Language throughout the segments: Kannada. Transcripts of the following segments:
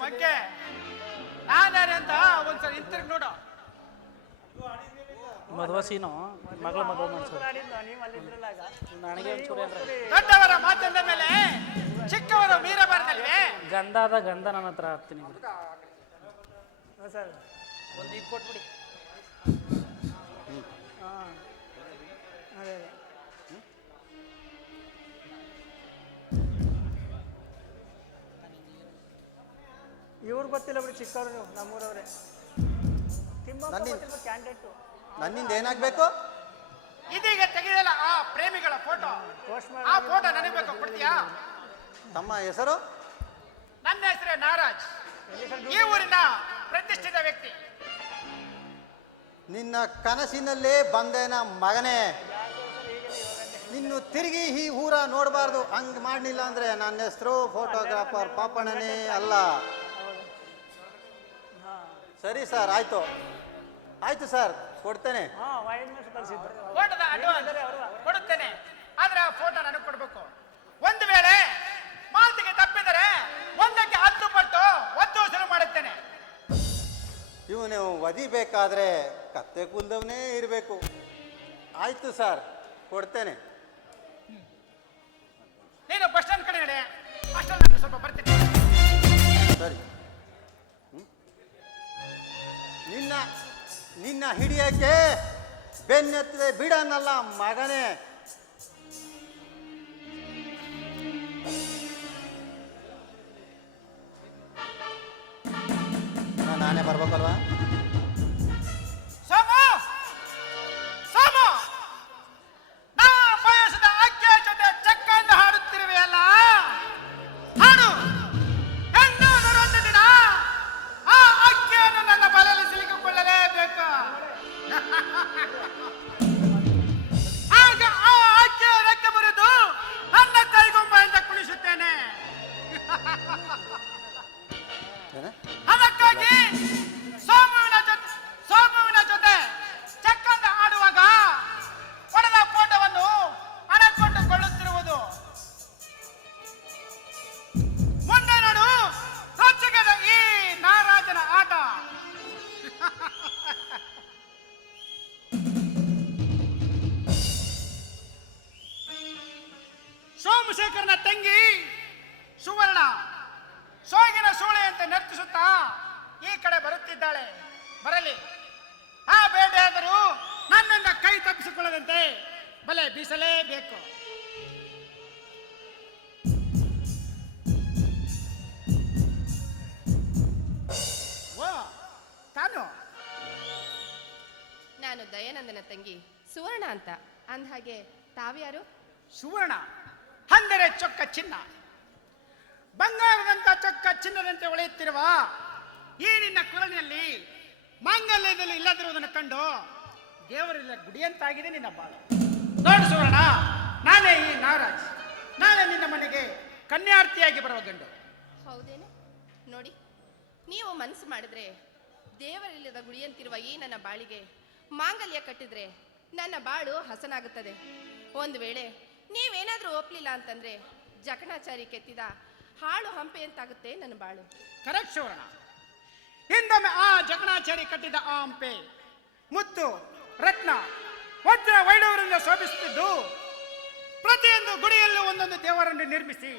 ಲಂಕೆ ನಾನ್ಯಾರೆ ಅಂತ? ಒಂದ್ಸಲ ಹಿಂತಿರುಗಿ ನೋಡು. ಮದುವೆ ಸೀನು ಮಗಳ ಮದುವೆ ಮಾಡ್ಸೋದು ಆಡಿದ್ನ ನೀವು ಅಲ್ಲಿದ್ರಲ್ಲಾಗ ನನಗೆ ಒಂಚೂರು ಏನ್ರ ದೊಡ್ಡವರ ಮಾತಂದ ಮೇಲೆ ಚಿಕ್ಕವರು ಮೀರಬಾರ್ದಲ್ವೇ? ಗಂಧಾದ ಗಂಧ ನನ್ನ ಹತ್ರ ಹಾಕ್ತೀನಿ ಬಿಡಿ. ಸರ್. ಒಂದು ಇದು ಕೊಟ್ಬಿಡಿ. ಹಾಂ. ಅದೇ ಅದೇ. ಇವ್ರು ಗೊತ್ತಿಲ್ಲ ಬಿಡಿ ಚಿಕ್ಕವರು ನೀವು ನಮ್ಮೂರವ್ರೆ. ಗೊತ್ತಿಲ್ಲ ಕ್ಯಾಂಡಿಡೇಟು. ನನ್ನಿಂದ ಏನಾಗಬೇಕು? ಇದೀಗ ತೆಗೆದಲ್ಲ ಆ ಪ್ರೇಮಿಗಳ ಫೋಟೋ. ಪೋಸ್ಟ್ ಆ ಫೋಟೋ ನನಗೆ ಬೇಕು ಕೊಡ್ತೀಯಾ? ತಮ್ಮ ಹೆಸರು? ನನ್ನ ಹೆಸರು ನಾರಾಜ್. ಈ ಊರಿನ ಪ್ರತಿಷ್ಠಿತ ವ್ಯಕ್ತಿ. ನಿನ್ನ ಕನಸಿನಲ್ಲೇ ಬಂದೇನ ಮಗನೇ. ನಿನ್ನು ತಿರುಗಿ ಈ ಊರ ನೋಡಬಾರ್ದು. ಹಂಗೆ ಮಾಡಲಿಲ್ಲ ಅಂದರೆ ನನ್ನ ಹೆಸರು ಫೋಟೋಗ್ರಾಫರ್ ಪಾಪಣ್ಣನೇ ಅಲ್ಲ. ಸರಿ ಸರ್ ಆಯ್ತು. ಆಯ್ತು ಸರ್ ಕೊಡ್ತೇನೆ. ಹಾಂ ವೈನ್ ಮಿಸ್ ಕಳಿಸಿದ್ರು. ಫೋಟೋದ ಅಡ್ವಾನ್ಸ್ ಕೊಡುತ್ತೇನೆ. ಆದ್ರೆ ಆ ಫೋಟೋ ನನಗೆ ಕೊಡಬೇಕು. ಒಂದು ವೇಳೆ ಮಾತಿಗೆ ತಪ್ಪಿದರೆ ಒಂದಕ್ಕೆ ಹತ್ತು ಪಟ್ಟು ಒತ್ತು ಶುರು ಮಾಡುತ್ತೇನೆ. ಇವನು ಒದಿಬೇಕಾದ್ರೆ ಕತ್ತೆ ಕುಲ್ದವನೇ ಇರಬೇಕು. ಆಯ್ತು ಸರ್ ಕೊಡ್ತೇನೆ. ನಿನ್ನ ಹಿಡಿಯಕ್ಕೆ ಬೆನ್ನೆತ್ತದೆ ಬಿಡನಲ್ಲ ಮಗನೇ. ನಾನೇ ಬರ್ಬೇಕಲ್ವಾ? ಅದಕ್ಕಾಗಿ ಸೋಮುವಿನ ಜೊತೆ ಸೋಮುವಿನ ಜೊತೆ ಚಕ್ಕಂದ ಆಡುವಾಗ ಹೊಡೆದ ಫೋಟೋವನ್ನು ಹಣಕೊಂಡುಕೊಳ್ಳುತ್ತಿರುವುದು ಮುಂದೆ ನೋಡು ರೊಚ್ಚಿಗೆದ ಈ ನಾರಾಜನ ಆಟ. ಸೋಮಶೇಖರನ ತಂಗಿ ಸುವರ್ಣ ಸೋಗಿನ ಸೂಳೆಯಂತೆ ನರ್ತಿಸುತ್ತಾ ಈ ಬರುತ್ತಿದ್ದಾಳೆ ಬರಲಿ. ಆ ಬೇಟೆಯಾದರೂ ನನ್ನಿಂದ ಕೈ ತಪ್ಪಿಸಿಕೊಳ್ಳದಂತೆ. ಬಲೆ ಬೀಸಲೇಬೇಕು. ಓ ತಾನು? ನಾನು ದಯಾನಂದನ ತಂಗಿ ಸುವರ್ಣ ಅಂತ. ಅಂದಹಾಗೆ ತಾವ್ಯಾರು? ಸುವರ್ಣ. ಅಂದರೆ ಚೊಕ್ಕ ಚಿನ್ನ. ಬಂಗಾರದಂತ ಚೊಕ್ಕ ಚಿನ್ನದಂತೆ ಹೊಳೆಯುತ್ತಿರುವ ಈ ನಿನ್ನ ಕೊರಳಿನಲ್ಲಿ ಮಾಂಗಲ್ಯದಲ್ಲಿ ಇಲ್ಲದಿರುವುದನ್ನು ಕಂಡು ದೇವರಿಲ್ಲ ಗುಡಿಯಂತಾಗಿದೆ ನಿನ್ನ ಬಾಳು. ನೋಡು ಸುವರ್ಣ ನಾನೇ ಈ ನಾರಾಜ್. ನಾನೇ ನಿನ್ನ ಮನೆಗೆ ಕನ್ಯಾರ್ಥಿಯಾಗಿ ಬರುವ ಗಂಡು. ಹೌದೇನು? ನೋಡಿ ನೀವು ಮನಸ್ಸು ಮಾಡಿದ್ರೆ ದೇವರಿಲ್ಲದ ಗುಡಿಯಂತಿರುವ ಈ ನನ್ನ ಬಾಳಿಗೆ ಮಾಂಗಲ್ಯ ಕಟ್ಟಿದ್ರೆ ನನ್ನ ಬಾಳು ಹಸನಾಗುತ್ತದೆ. ಒಂದು ವೇಳೆ ನೀವೇನಾದರೂ ಒಪ್ಲಿಲ್ಲ ಅಂತಂದ್ರೆ ಜಕಣಾಚಾರಿ ಕೆತ್ತಿದ ಹಾಳು ಹಂಪೆ ಅಂತಾಗುತ್ತೆ ನನ್ನ ಬಾಳು. ಕರೆಕ್ಟ್ ಸುವರ್ಣ. ಹಿಂದೊಮ್ಮೆ ಆ ಜಗಣಾಚಾರಿ ಕಟ್ಟಿದ ಆ ಹಂಪೆ. ಮುತ್ತು, ರತ್ನ, ವಜ್ರ ವೈಡವರಿಂದ ಶೋಭಿಸುತ್ತಿದ್ದು, ಪ್ರತಿಯೊಂದು ಗುಡಿಯಲ್ಲೂ ಒಂದೊಂದು ದೇವರನ್ನು ನಿರ್ಮಿಸಿ,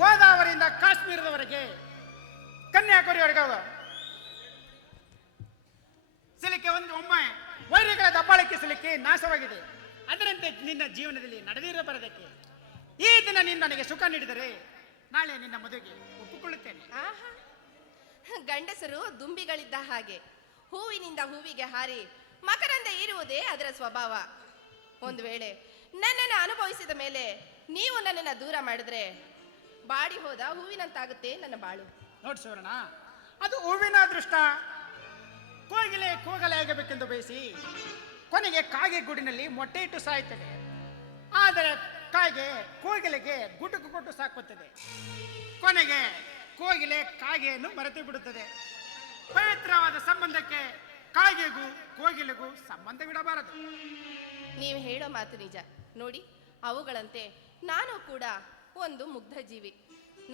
ಗೋದಾವರಿಯಿಂದ ಕಾಶ್ಮೀರದವರೆಗೆ ಕನ್ಯಾಕುಮಾರಿವರೆಗೆ ಸಿಲಿಕೆ ಒಂದು, ಒಮ್ಮೆ ವೈರಿಗಳ ದಬ್ಬಾಳಕ್ಕೆ ಸಿಲುಕಿ ನಾಶವಾಗಿದೆ. ಅದರಂತೆ ನಿನ್ನ ಜೀವನದಲ್ಲಿ ನಡೆದಿರಬಾರದಕ್ಕೆ ಈ ದಿನ ನೀನು ನನಗೆ ಸುಖ ನೀಡಿದರೆ ನಾಳೆ ನಿನ್ನ ಮದುವೆಗೆ ಒಪ್ಪಿಕೊಳ್ಳುತ್ತೇನೆ. ಗಂಡಸರು ದುಂಬಿಗಳಿದ್ದ ಹಾಗೆ ಹೂವಿನಿಂದ ಹೂವಿಗೆ ಹಾರಿ ಮಕರಂದ ಇರುವುದೇ ಅದರ ಸ್ವಭಾವ. ಒಂದು ವೇಳೆ ನನ್ನನ್ನು ಅನುಭವಿಸಿದ ಮೇಲೆ ನೀವು ನನ್ನನ್ನು ದೂರ ಮಾಡಿದ್ರೆ ಬಾಡಿ ಹೋದ ಹೂವಿನಂತಾಗುತ್ತೆ ನನ್ನ ಬಾಳು. ನೋಡಿ ಸೋರಣ ಅದು ಹೂವಿನ ಅದೃಷ್ಟ ಕೋಗಿಲೆ ಕೋಗಲೆ ಆಗಬೇಕೆಂದು ಬಯಸಿ ಕೊನೆಗೆ ಕಾಗೆ ಗುಡಿನಲ್ಲಿ ಮೊಟ್ಟೆ ಇಟ್ಟು ಸಾಯ್ತದೆ. ಆದರೆ ಕಾಗೆ ಕೋಗಿಲೆಗೆ ಗುಟುಕು ಕೊಟ್ಟು ಸಾಕುತ್ತದೆ. ಕೊನೆಗೆ ಕೋಗಿಲೆ ಕಾಗೆಯನ್ನು ಮರೆತು ಬಿಡುತ್ತದೆ. ಪವಿತ್ರವಾದ ಸಂಬಂಧಕ್ಕೆ ಕಾಗೆಗೂ ಕೋಗಿಲೆಗೂ ಸಂಬಂಧವಿಡಬಾರದು ನೀವು ಹೇಳೋ ಮಾತು ನಿಜ. ನೋಡಿ ಅವುಗಳಂತೆ ನಾನು ಕೂಡ ಒಂದು ಮುಗ್ಧ ಜೀವಿ.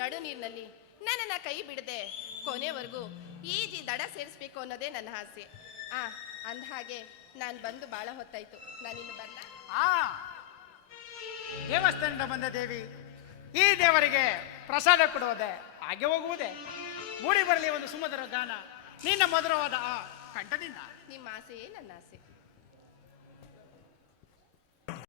ನಡು ನೀರಿನಲ್ಲಿ ನನ್ನನ್ನ ಕೈ ಬಿಡದೆ ಕೊನೆವರೆಗೂ ಈಜಿ ದಡ ಸೇರಿಸ್ಬೇಕು ಅನ್ನೋದೇ ನನ್ನ ಆಸೆ. ಆ ಅಂದ ಹಾಗೆ ನಾನು ಬಂದು ಬಹಳ ಹೊತ್ತಾಯ್ತು. ನಾನಿನ್ನು ಬರಲ್ಲ ಆ ದೇವಸ್ಥಾನದ ಬಂದ ದೇವಿ ಈ ದೇವರಿಗೆ ಪ್ರಸಾದ ಕೊಡುವುದೇ ಹಾಗೆ ಹೋಗುವುದೇ? ಮೂಡಿ ಬರಲಿ ಒಂದು ಸುಮಧುರ ಗಾನ. ನಿನ್ನ ಮಧುರವಾದ ಆ ಕಂಠದಿಂದ. ನಿಮ್ಮ ಆಸೆಯೇ ನನ್ನ ಆಸೆ